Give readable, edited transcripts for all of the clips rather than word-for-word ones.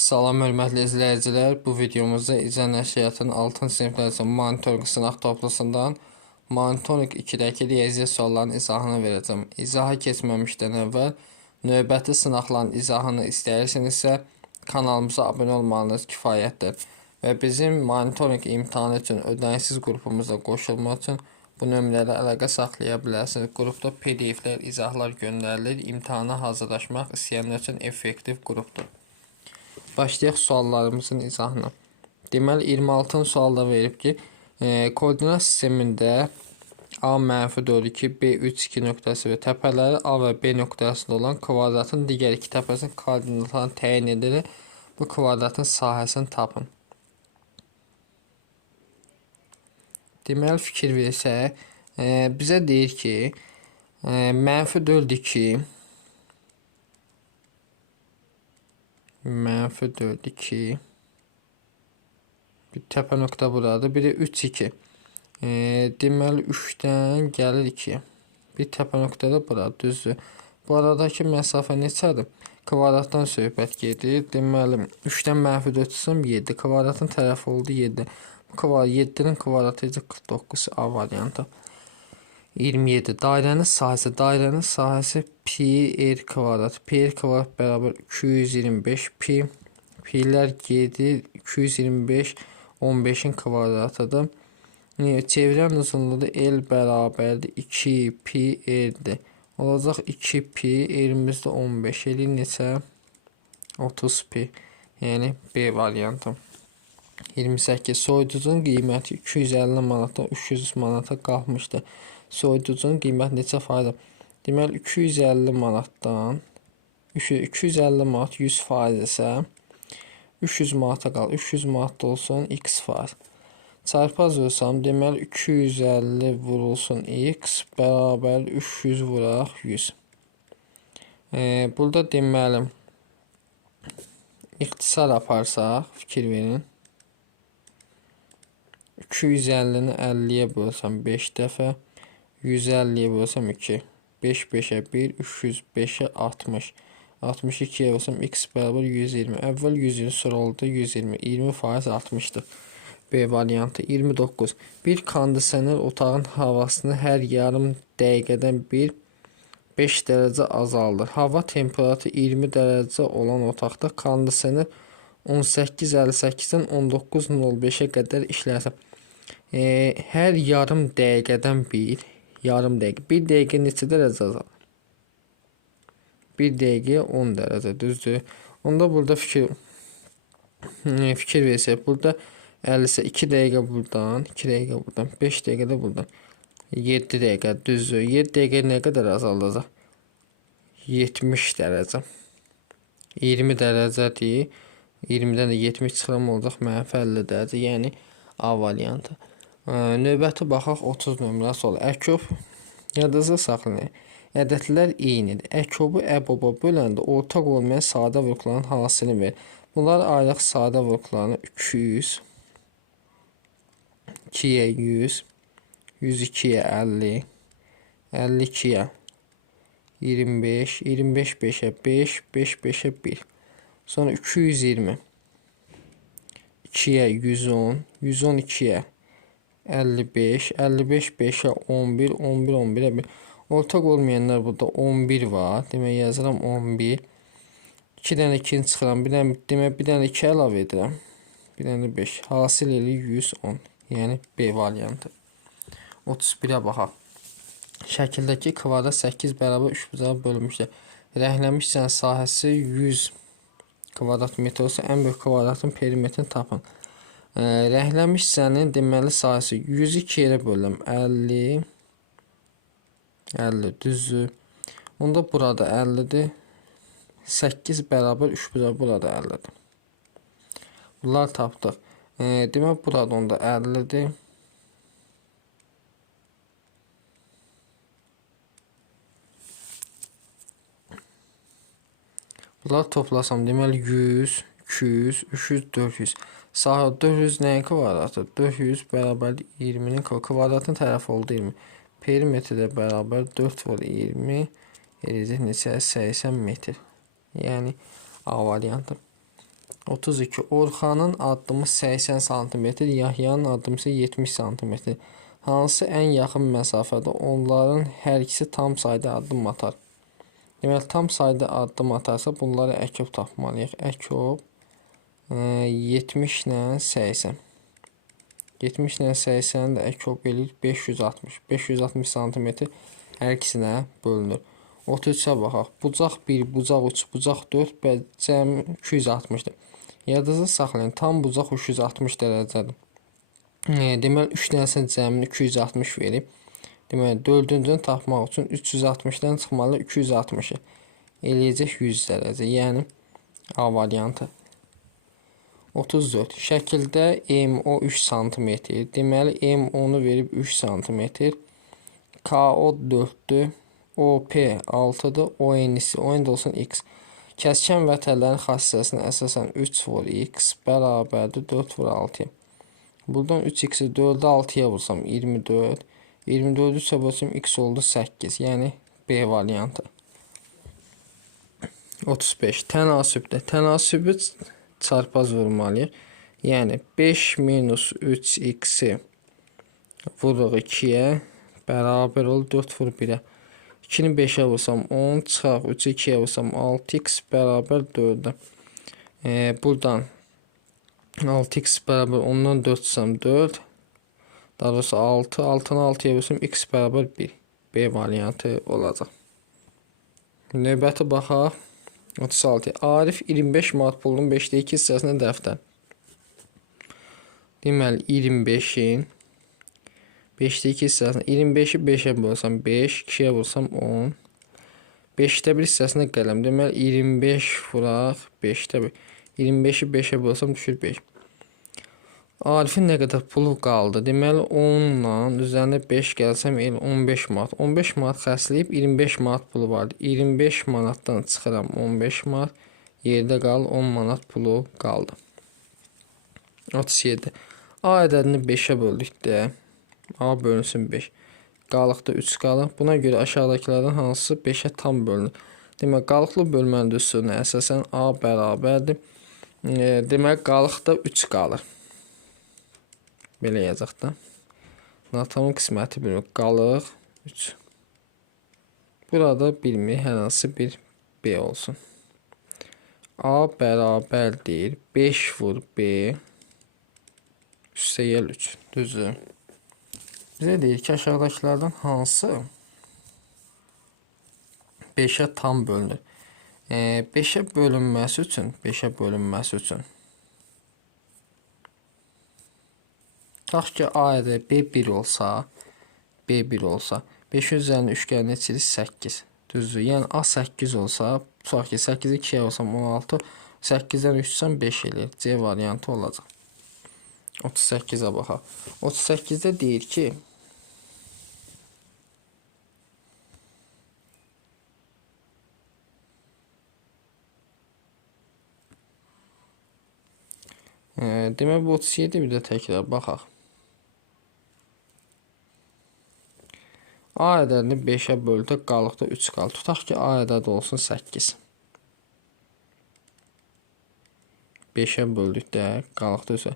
Salam hörmətli izləyicilər. Bu videomuzda İcra Nəşriyyatının 6-cı sinif dərsi monitorinq sınaq toplusundan monitorinq 2-dəki riyaziyyat suallarının izahını verəcəm. İzaha keçməmişdən əvvəl növbəti sınaqların izahını istəyirsinizsə kanalımıza abunə olmanız kifayətdir. Və bizim monitorinq imtahanı üçün ödənişsiz qrupumuza qoşulmaq üçün bu nömrələrə əlaqə saxlaya bilərsiniz. Qrupda PDF-lər, izahlar göndərilir. İmtahana hazırlaşmaq istəyənlər üçün effektiv qrupdur. Başlayaq suallarımızın izahına. Deməli 26-cı sualda verib ki, koordinat sistemində A-4, B3-2 nöqtəsi və təpələri A və B nöqtəsində olan kvadratın digər iki təpəsinin koordinatlarını təyin edilir. Bu kvadratın sahəsini tapın. Deməli fikir versək, bizə deyir ki, -4, 2 -4, 2 bir təpə nöqtə buradır. Biri 3, 2. Deməli 3-dən gəlir 2. Bir təpə nöqtə də buradır, düzdür. Bu aradakı məsafə neçədir? Kvadratdan söhbət gedir. Deməli 3-dən -4 çıxsam 7. Kvadratın tərəfi oldu 7. Bu 7-nin kvadratı 49 A variantı. 27. Dairənin sahəsi pi r kvadrat. Pi r kvadrat bərabər 225 pi. Pi'lər gedir 225 15'in kvadratıdır. Çevrənin uzunluğu L bərabərdir 2 pi r'dir. Olacaq 2 pi r'imizdə 15 eləyir neçə? 30 pi. Yəni B variantı. 28. Soyuducunun qiyməti 250 manatdan 300 manata qalxmışdır. Soyuducunun qiyməti neçə faiz? Deməli 250 manatdan 250 manat 100% isə 300 manata qal. 300 manat olsun x faiz. Çarpaz vursam deməli 250 vurulsun x bərabər 300 vuraq 100. Burada deməli ixtisar aparsaq fikir verin. 250-ni 50-yə bölsəm 5 dəfə, 150-yə bölsəm 2. 5 5'ə 1, 300 5'ə 60. 62'ye bölsəm x bərabər 120. Əvvəl 120 sonra oldu 120. 20% 60'dır. B variantı. 29. Bir kondisioner otağın havasını hər yarım dəqiqədən 5 dərəcə azaldır. Hava temperaturu 20 dərəcə olan otaqda kondisioner 18:58-dən 19:05-ə qədər işlərsə, hər yarım dəqiqədən yarım dəqiqə. 1 dəqiqə neçə dərəcə azalır? 1 dəqiqə 10 dərəcə, düzdür. Onda burada fikir versək, burada 50 isə 2 dəqiqə buradan, 2 dəqiqə buradan, 5 dəqiqə də buradan. 7 dəqiqə, düzdür. 7 dəqiqə nə qədər azaldacaq? 70 dərəcə. 20 dərəcədir. 20-dən də 70 çıxıram olacaq -50 dərəcə, yəni A variantı. Növbəti baxaq 30 nömrə sual. Əkob yadınızda saxlayın. Ədədlər eynidir. Əkobu əboba böləndə ortaq olmayan sadə vurğuların hasilini verir. Bunlar ayrıq sadə vurğularını 200, 2'yə 100, 102'yə 50, 52'yə 25, 25 5'ə 5, 5 5'ə 1. Sonra 220, 2'yə 110, 112'yə 55, 55 5'ə 11, 11 11'ə 1. Ortaq olmayanlar burada 11 var. Demək yazıram 11. 2-dən 2'ni çıxıram. Demək bir dənə 2 əlavə edirəm. Bir dənə 5. Hasil eli 110. Yəni B variantı. 31'ə baxaq. Şəkildəki kvadrat 8 bərabər 3 bucağa bölünmüşdür. Rənglənmiş hissənin sahəsi 100 kvadrat metr olsa ən böyük kvadratın perimetrini tapın. Rənglənmiş hissənin deməli sahəsi 100'ü 2 yerə bölürəm. 50 50 düzdür. Onda burada 50'dir. 8 bərabər 3 bucağı burada 50'dir. Bunlar tapdıq. Demək burada onda 50'dir. Bunlar toplasam deməli 100, 200, 300, 400. Sahə 400 nəyin kvadratı? 400 bərabər 20'nin kvadratın tərəfi oldu 20. Perimetr də bərabər 4 vur 20 eləyəcək neçə? 80 metr. Yəni A variantı. 32. Orxanın addımı 80 sm, Yahya'nın addımı isə 70 sm. Hansı ən yaxın məsafədə onların hər ikisi tam sayda addım atar? Deməli, tam sayda addım atarsa bunları əkub tapmalıyıq. Əkub 70 ilə 80. 70 ilə 80 də əkub eləyir 560. 560 sm hər ikisinə bölünür. 33-ə baxaq. Bucaq 1, bucaq 3, bucaq 4 və cəmi 260-dır. Yadınızda saxlayın. Tam bucaq 360 dərəcədir. Deməli, 3 dənəsin cəmini 260 verib. Deməli, 4-cünü tapmaq üçün 360-dan çıxmalı 260-ı. Eləyəcək 100 dərəcə. Yəni, A variantı. 34. Şəkildə MO 3 cm. Deməli, MO-nu verib 3 cm. KO 4-dür. OP 6-dır. ON-si, ON da olsun X. Kəskin vətənlərin xassəsinə əsasən 3 vur X bərabərdir 4 vur 6-ya. Buradan 3x'i 4'ü 6'ya vursam 24. 24'ü 3'e bölsəm x oldu 8. Yəni B variantı. 35. Tənasübdə. Tənasübü çarpaz vurmalıyıq. Yəni 5 minus 3x'i vuruq 2'yə bərabər ol 4 vur 1'ə. 2'ni 5'ə vursam 10 çıxaq 3'ü 2'yə vursam 6x bərabər 4'ə. Buradan 6x bərabər 10'dan 4 çıxsam 4. Daha doğrusu 6. 6'nı 6'ya bölsəm x bərabər 1. B variantı olacaq. Növbəti baxaq. 36. Arif 25 manat pulunun 5'də 2 hissəsini dəftər. Deməli 25'in 5'də 2 hissəsini 25'i 5'ə bölsəm 5, 2'yə vursam 10. 5'də 1 hissəsini qələm. Deməli 25 vuraq 5'də 1. 25'i 5'ə bölsəm düşür 5. Arifin nə qədər pulu qaldı? Deməli 10 ilə üzərində 5 gəlsəm 15 manat. 15 manat xərcləyib 25 manat pulu vardı. 25 manatdan çıxıram 15 manat. Yerdə qal 10 manat pulu qaldı. 37. A ədədini 5'ə böldükdə A bölünsün 5. Qalıqda 3 qalır. Buna görə aşağıdakilərdən hansısı 5'ə tam bölünür? Deməli qalıqlı bölmənin üstünə əsasən A bərabərdir. Deməli qalıqda 3 qalır. Belə yazaq da. Natamın qisməti bilmir. Qalıq 3. Burada bilmir. Hər hansı bir B olsun. A bərabərdir 5 vur B üstəgəl 3. Düzdür. Bizə deyir ki, aşağıdakilərdən hansı 5'ə tam bölünür? 5'ə bölünməsi üçün Tutaq ki, A ədədi B1 olsa, 5 üzərində üçgənin içi 8. Düzdür. Yəni A 8 olsa, tutaq ki, 8'i 2'yə olsam 16, 8'dən 3 çıxsam 5 eləyir. C variantı olacaq. 38'ə baxaq. 38'də deyir ki, demək bu 37 bir də təkrar baxaq. A ədədini 5'ə böldü, qalıqda 3 qalır. Tutaq ki, A ədədi olsun 8. 5'ə böldükdə qalıqda 3.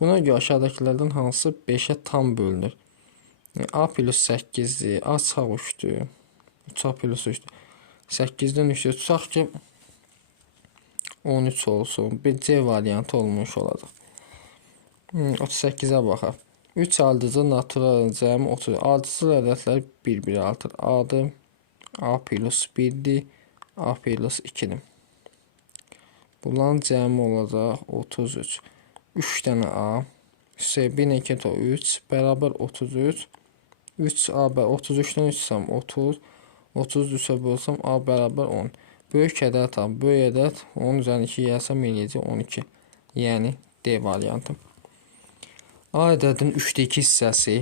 Buna görə aşağıdakilərdən hansı 5'ə tam bölünür? A plus 8'dir, A çıxaq 3'dür. 3A plus 3'dür. 8'dən 3'dür. Tutaq ki, 13 olsun. Bir C variantı olmuş olacaq. 38'ə baxaq. 3 ardıcıl natural cəmi 30. Ardıcıl ədədlər bir-bir artır. A'dır. A plus 1'dir. A plus 2'dir. Bunların cəmi olacaq 33. 3 dənə A. 1 2 3 bərabər 33. 3A 33'dən 3 çıxsam 30. 33'ə bölsəm A bərabər 10. Böyük ədəd tam. Böyük ədəd 10 üzərində 2 gəlsəm eləyəcək 12. Yəni D variantı. A ədədin 3'də 2 hissəsi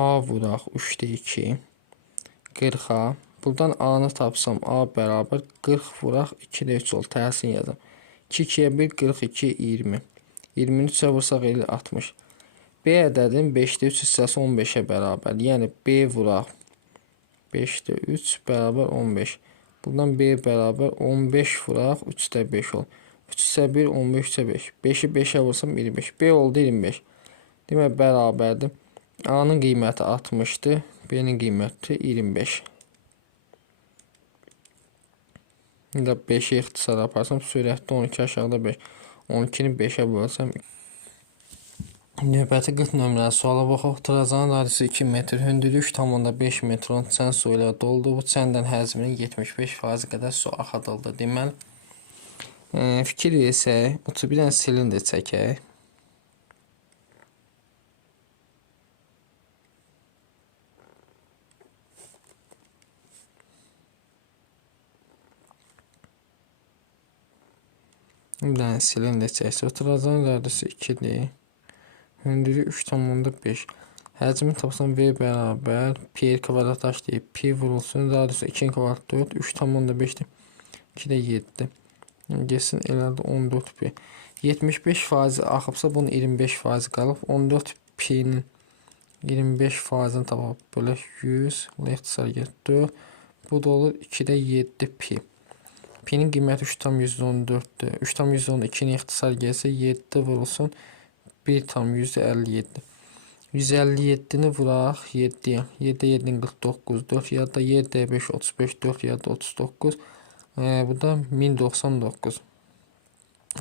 A vuraq 3'də 2 40'a. Buradan A-nı tapsam A bərabər 40 vuraq 2'də 3 olur. Tərsin yazım. 2 2'yə 1 42 20. 20'ni 3'ə vursaq elə 60. B ədədin 5'də 3 hissəsi 15'ə bərabər. Yəni B vuraq 5'də 3 bərabər 15. Buradan B bərabər 15 vuraq 3-də 5 olur. 3-də 1, 15, 3-də 5. 5-i 5'ə vursam 25. B oldu 25. Demək bərabərdir. A-nın qiyməti 60'dır. B-nin qiyməti 25. İndi 5'i ixtisar aparsam sürətdə 12 aşağıda 5. 12'ni 5'ə bölsəm. Növbəti 40 nömrəli suala baxaq. Trabzanın radisi 2 metr, hündürlüyü 3,5 metr olan çən su ilə doldu. Bu çəndən həzminin 75% qədər su axıdıldı. Deməli, fikir versək, bir dənə silindr çəkək. Bir dənə silindr çəksə, Trabzanın radisi 2'dir. Hündürlüyü 3,5. Həcmi tapsam V bərabər P kvadrat H deyib. P vurulsun. Radisi 2 kvadrat 4. 3,5'dir. 2'də 7. Geçsin elədi 14 P. 75% axıbsa bunun 25% qalıb. 14 P'nin 25%'ni tapaq. Bölək 100. İxtisar get 4. Bu da olur 2'də 7 P. P'nin qiyməti 3,114'dür. 3,112'ni ixtisar gəlsə 7 vurulsun. 1,57. 157'ni vuraq 7'ye. 7'ye 7'nin 49. 4 yadda 7'ye 5 35. 4 yadda 39. Bu da 1099.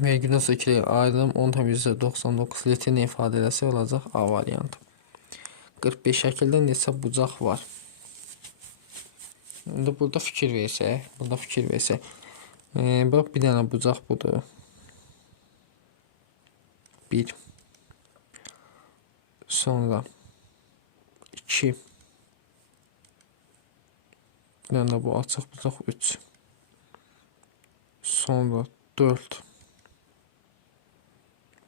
Vergüldən sonra 2'yə ayrılım 10,99 litrini ifadə eləsə olacaq A variantı. 45 şəkildə neçə bucaq var? İndi burada fikir versək. Bax bir dənə bucaq budur. 1. Sonra 2. Bir dənə bu açıq bucaq 3. Sonra 4.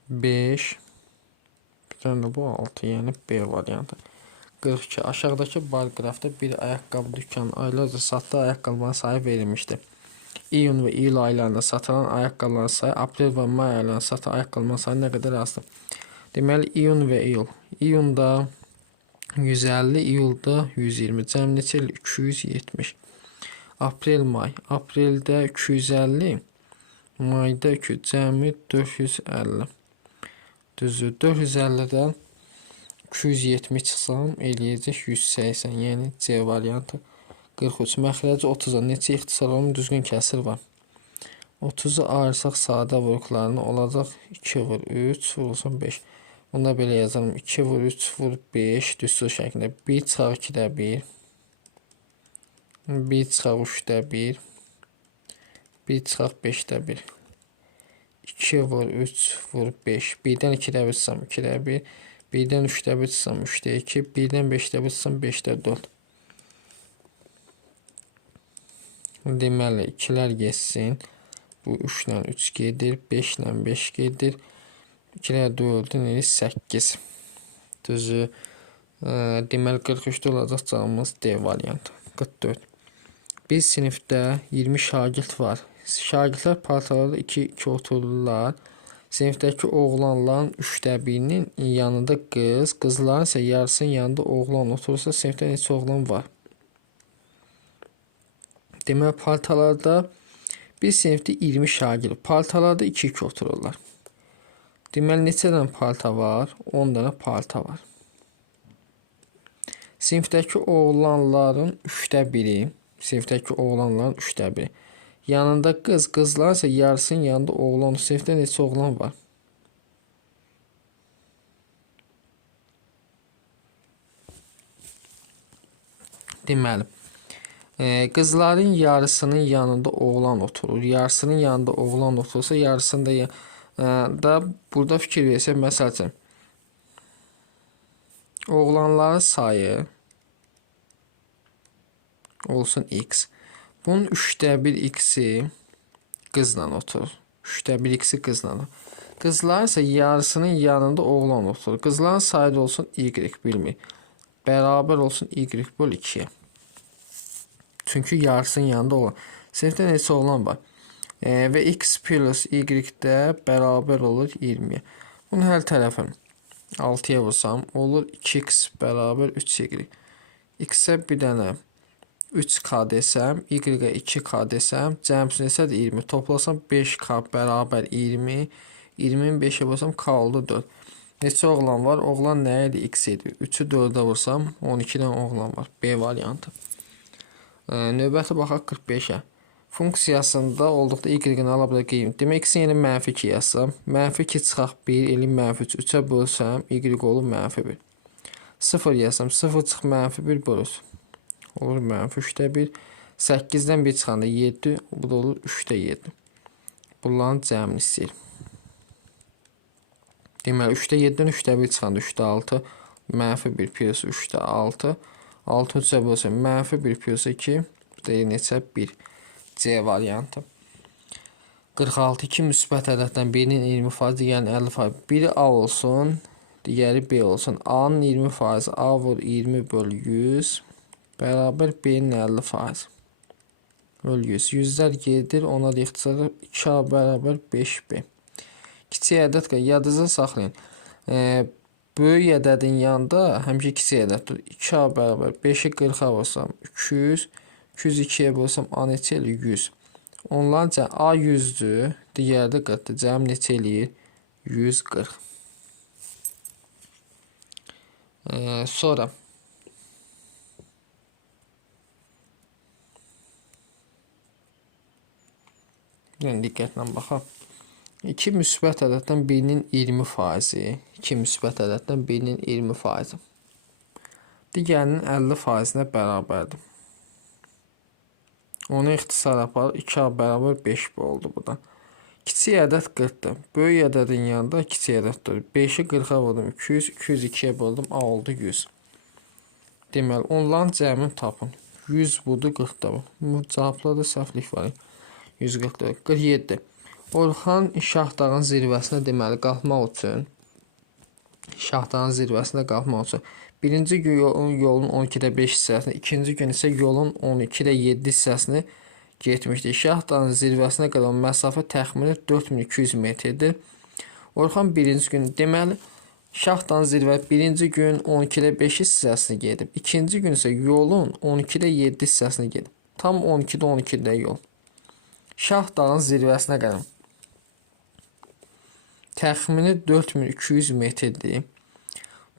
5. Bir dənə bu 6. Yəni B variantı. 42. Aşağıdakı bar qrafda bir ayaqqabı dükkanı aylarca satdığı ayaqqabıların sayı verilmişdir. İyun və iyul aylarında satılan ayaqqabıların sayı aprel və may aylarında satılan ayaqqabıların sayı nə qədər azdır? Deməli, iyun və iyul. İyunda 150, iyulda 120. Cəm neçə il? 270. Aprel, may. Apreldə 250, mayda 2. Cəmi 450. Düzdür. 450'dən 270 çıxsam eləyəcək 180. Yəni C variantı. 43. Məxrəci 30'a neçə ixtisar olunmuş düzgün kəsir var? 30'u ayırsaq sadə vuruqlarını olacaq 2 vur 3 vurulsun 5. Bunda belə yazalım. 2 vur 3 vur 5 düstur şəklində. 1 çıxaq 2'də 1. 1 çıxaq 3'də 1. 1 çıxaq 5'də 1. 2 vur 3 vur 5. 1'dən 2'də 1 çıxsam 2'də 1. 1'dən 3'də 1 çıxsam 3'də 2. 1'dən 5'də 1 çıxsam 5'də 4. Deməli 2'lər geçsin. Bu 3 ilə 3 gedir. 5 ilə 5 gedir. 2'lər 4'ün 8. Düzü. Deməli 43'də olacaq cavabımız D variantı. 44. Bir sinifdə 20 şagird var. Şagirdlər partalarda 2-2 otururlar. Sinifdəki oğlanların 3'də 1'nin yanında qız, qızların isə yarısının yanında oğlan oturursa sinifdə neçə oğlan var? Deməli partalarda bir sinifdə 20 şagird, partalarda 2-2 otururlar. Deməli neçə dənə parta var? 10 dənə parta var. Sinifdəki oğlanların 3'də 1'i, yanında qız, qızlar isə yarısının yanında oğlan. Sinifdə neçə oğlan var? Deməli, qızların yarısının yanında oğlan oturur. Yarısının yanında oğlan oturursa, yarısında da burada fikir versək, məsəl üçün, oğlanların sayı olsun x. Bunun 3'də 1 x'i qızla oturur. 3'də 1 x'i qızla oturur. Qızların isə yarısının yanında oğlan oturur. Qızların sayı da olsun y bilmir. Bərabər olsun y böl 2'ye. Çünki yarısının yanında oğlan. Sinifdə neçə oğlan var? Və x plus y-də bərabər olur 20'ye. Bunu hər tərəfə 6'ya vursam olur 2x bərabər 3y. X-ə bir dənə 3k desəm, y-ə 2k desəm, cəmsi neçədir? 20. Toplasam 5k bərabər 20. 20-ni 5-ə vursam k oldu 4. Neçə oğlan var? Oğlan nə idi? X idi. 3-ü 4-ə vursam 12 dənə oğlan var. B variantı. Növbəti baxaq 45-ə. Funksiyasında olduqda y-in ala bilər qeym. Demək ki, yeni mənfi 2 yazsam, mənfi 2 çıxaq 1, elin mənfi 3, 3-ə bölsəm, y olur mənfi 1. 0 yazsam, 0 çıx mənfi 1 bölür. Olur mənfi 3-də 1. 8-dən 1 çıxanda 7, bu da olur 3-də 7. Bunların cəmini istəyir. Deməli, 3-də 7-dən 3-də 1 çıxanda 3-də 6, mənfi 1 plus 3-də 6. 6 3-ə bölsəm, mənfi 1 plus 2, bu da neçə? 1. C variantı. 46. 2 müsbət ədəddən birinin 20%, digərinin 50%. Biri A olsun, digəri B olsun. A-nın 20%, A vur 20 böl 100, bərabər B-nin 50%. Böl 100. Yüzlər gedir, ona da ixtisarı 2A bərabər 5B. Kiçik ədəd yadınızda saxlayın. Böyük ədədin yanında həmişə kiçik ədəddir. 2A bərabər 5-i 40-a vursam 200, 202-yə bölsəm A neçə eləyir? 100. Onlarca A 100-dür, digəri də 40-dır. Cəm neçə eləyir? 140. Sonra diqqətlə baxaq. 2 müsbət ədəddən birinin 20%, 2 müsbət ədəddən birinin 20%, digərinin 50%-nə bərabərdir. Onu ixtisar aparır, 2A bərabər 5B oldu bu da. Kiçik ədəd 40-dır. Böyük ədədin yanında kiçik ədəddir. 5-i 40-a vurdum 200, 202-yə böldüm, A oldu 100. Deməli, onların cəmini tapın. 100 budur, 40 da bu. Bu cavablarda səhvlik var. 144. 47. Orxan Şahdağın zirvəsinə deməli qalxmaq üçün, Şahdağın zirvəsinə qalxmaq üçün birinci gün yolun 12-də 5 hissəsini, ikinci gün isə yolun 12-də 7 hissəsini getmişdir. Şahdağın zirvəsinə qədər məsafə təxmini 4200 metrdir. Orxan birinci gün, deməli, Şahdağın zirvə birinci gün 12-də 5 hissəsini gedib. İkinci gün isə yolun 12-də 7 hissəsini gedib. Tam 12-də 12-də yol. Şahdağın zirvəsinə qədər təxmini 4200 metrdir.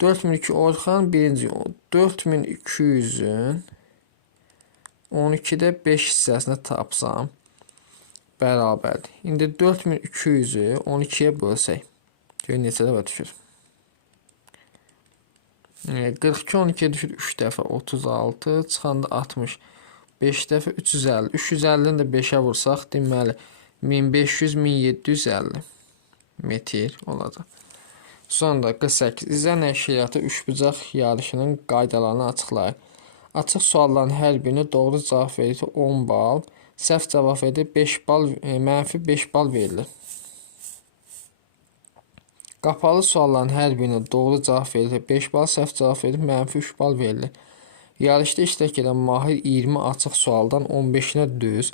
4200 Orxan birinci yol. 4200-ün 12-də 5 hissəsini tapsam bərabərdir. İndi 4200-ü 12-yə bölsək. Görün neçə dəfə düşür. 42 12-yə düşür 3 dəfə 36, çıxanda 60. 5 dəfə 350. 350-ni də 5-ə vursaq, deməli 1500 1750 metr olacaq. Sonra 48. İzlə nəşriyyatı üçbucaq yarışının qaydalarını açıqlayır. Açıq sualların hər birini doğru cavab verirsə 10 bal, səhv cavab verir 5 bal, mənfi 5 bal verilir. Qapalı sualların hər birini doğru cavab verirsə 5 bal, səhv cavab verir mənfi 3 bal verilir. Yarışda iştirak edən Mahir 20 açıq sualdan 15-nə düz.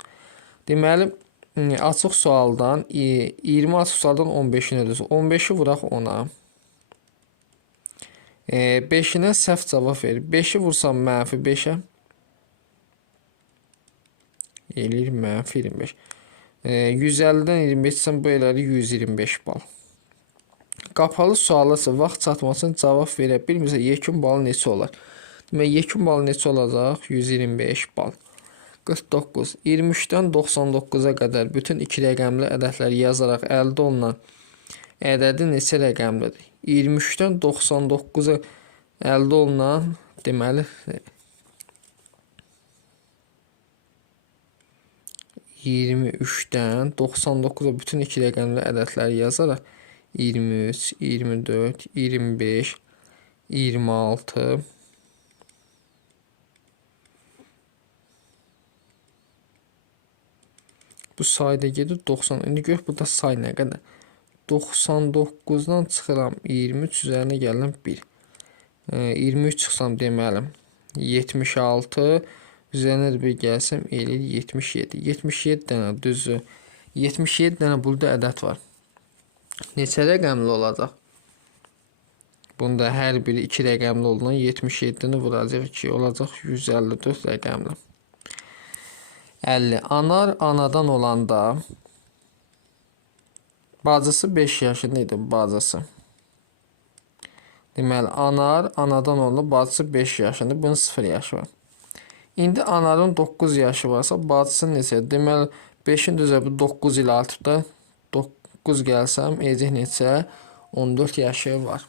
Deməli, açıq sualdan 20 açıq sualdan 15-nə düz. 15-i vuraq 10-a. 5-inə səhv cavab verir. 5-i vursam mənfi 5-ə. Eləyir mənfi 25. 150-dən 25 sən bu eləri 125 bal. Qapalı suala isə vaxt çatmasın cavab verə bilmirsə yekun balı neçə olar? Demək, yekun balı neçə olacaq? 125 bal. 49. 23-dən 99-a qədər bütün iki rəqəmli ədədləri yazaraq əldə olunan ədədi neçə rəqəmlidir? 23-dən 99-a əldə olunan, deməli, 23-dən 99-a bütün iki rəqəmli ədədləri yazaraq 23, 24, 25, 26, bu sayda gedir 90. İndi gör burada say nə qədər? 99-dan çıxıram 23 üzərinə gəlirəm 1. 23 çıxsam deməli 76 üzərinə də bir gəlsəm eləyir 77. 77 dənə düzdür. 77 dənə burada ədəd var. Neçə rəqəmli olacaq? Bunda hər biri 2 rəqəmli olduğundan 77-ni vuracaq 2 olacaq 154 rəqəmli. 50. Anar anadan olanda bacısı 5 yaşında idi bacısı. Deməli, anar anadan oldu, bacısı 5 yaşında, bunun 0 yaşı var. İndi anarın 9 yaşı varsa, bacısı neçə? Deməli, 5-in düzəbi 9 ilə artıb da 9 gəlsəm, ecək neçə? 14 yaşı var.